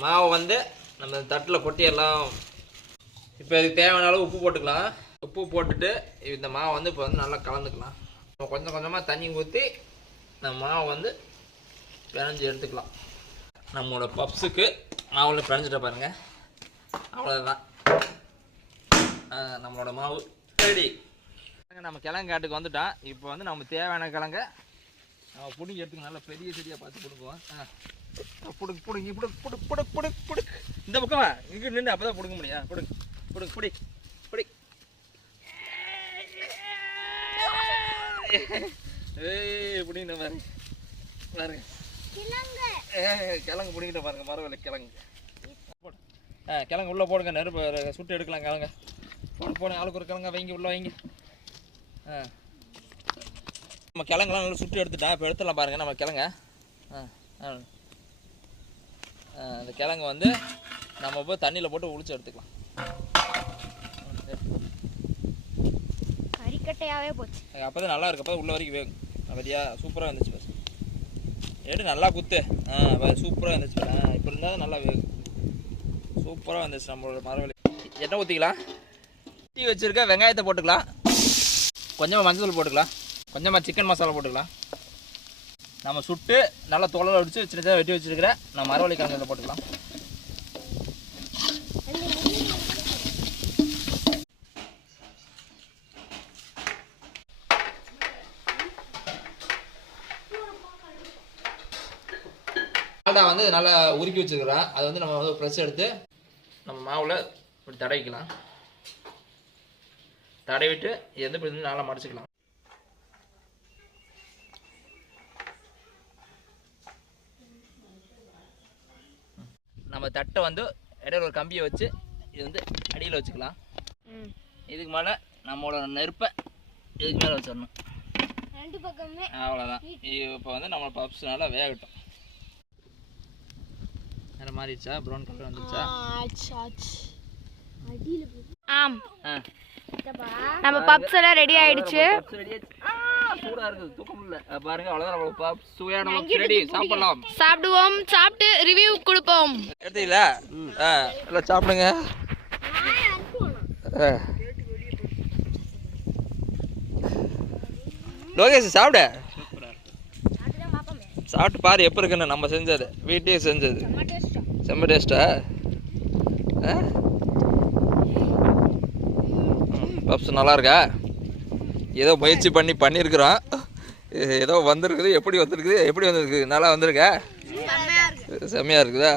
மாவை வந்து நம்ம தட்டில் கொட்டி எல்லாம் இப்போ இதுக்கு தேவையான அளவு உப்பு போட்டுக்கலாம். உப்பு போட்டுட்டு இந்த மாவை வந்து இப்போ வந்து நல்லா கலந்துக்கலாம். கொஞ்சம் கொஞ்சமாக தண்ணி ஊற்றி இந்த மாவை வந்து பிணைஞ்சி எடுத்துக்கலாம். நம்மளோட பப்ஸுக்கு மாவில் பிணைஞ்சிட்ட பாருங்க. அவ்வளோதான், நம்மளோட மாவு ரெடி. நம்ம கிழங்கு காட்டுக்கு வந்துட்டோம். இப்போ வந்து நம்ம தேவையான கிழங்க நம்ம பிடிங்கி எடுத்துக்க. நல்லா பெரிய செடியாக பார்த்து பிடுங்குவோம். புடுக்கு புடுங்கி புடுக்கு புடுக்கு புடுக்கு புடுக்கு புடுக்கு. இந்த பக்கமா இங்கே நின்று அப்போ தான் பிடுங்க முடியும். புடுக்கு புடுக்கு புடி புடி. ஏய் பிடிங்க பாருங்க பாருங்க. கிழங்கு பிடிக்கிட்ட பாருங்க. மரவள்ளி கிழங்கு கிழங்கு உள்ளே போடுங்க. நெருப்பு சுட்டு எடுக்கலாம். கிழங்க போன ஆளுக்கு ஒரு கிழங்க வைங்க, உள்ளே வைங்க. நம்ம கிழங்குலாம் நல்லா சுட்டு எடுத்துட்டோம். இப்போ எடுத்துடலாம் பாருங்கள் நம்ம கிழங்க. அந்த கிழங்கு வந்து நம்ம போய் தண்ணியில் போட்டு உளிச்சு எடுத்துக்கலாம். கறிக்கட்டையாகவே போச்சு. அப்போ தான் நல்லா இருக்கு. அப்போ உள்ள வரைக்கும் வேகும். அப்படியா? சூப்பராக இருந்துச்சு. பஸ் எடு நல்லா குத்து. சூப்பராக இருந்துச்சு. இப்போ இருந்தால் நல்லா வேகும். சூப்பராக வந்துச்சு நம்மளோட மரவள்ளி. எண்ணெய் ஊற்றிக்கலாம். ஊற்றி வச்சுருக்க வெங்காயத்தை போட்டுக்கலாம். கொஞ்சமாக மஞ்சள் போட்டுக்கலாம். கொஞ்சமாக சிக்கன் மசாலா போட்டுக்கலாம். நம்ம சுட்டு நல்லா தோலை அடித்து சின்னதாக வெட்டி வச்சுருக்கிற நம்ம மரவள்ளி கிழங்குல போட்டுக்கலாம். மால்டா வந்து நல்லா உருக்கி வச்சுருக்கிறோம். அதை வந்து நம்ம வந்து ப்ரெஸ் எடுத்து நம்ம மாவில் இப்படி தடவிக்கலாம். தடவிட்டு இது வந்து இப்படி நல்லா மடிச்சுக்கலாம். நம்ம தட்டை வந்து இடையில ஒரு கம்பியை வச்சு இது வந்து அடியில் வச்சுக்கலாம். இதுக்கு மேலே நம்மளோட நெருப்பை இதுக்கு மேலே வச்சிடணும். ரெண்டு பக்கமே அவ்வளோதான். இப்போ வந்து நம்ம பப்ஸ் நல்லா வேகட்டும். வேறு மாறிடுச்சா? ப்ரௌன் கலர் வந்துருச்சா? ஆம், நம்ம பப்ஸ் எல்லாம் ரெடி ஆயிடுச்சு. சூடாக இருக்குது, தூக்க முடியல. பாருங்க, அவ்வளோதான். நம்ம பப்ஸ் சுவையான ரெடி. சாப்பிடலாம். சாப்பிடுவோம். சாப்பிட்டு ரிவ்யூ கொடுப்போம். எடுத்தீங்களா? எல்லாம் சாப்பிடுங்க. லோகேஷ் சாப்பிட சாப்பிட்டு பாரு எப்போ இருக்குன்னு. நம்ம செஞ்சது வீட்டையே செஞ்சது. செம்ம டேஸ்டா? பப்ஸ் நல்லா இருக்கா? ஏதோ முயற்சி பண்ணியிருக்கிறோம். ஏதோ வந்திருக்குது. எப்படி வந்திருக்குது? நல்லா வந்திருக்கா? செம்மையாக இருக்குதா?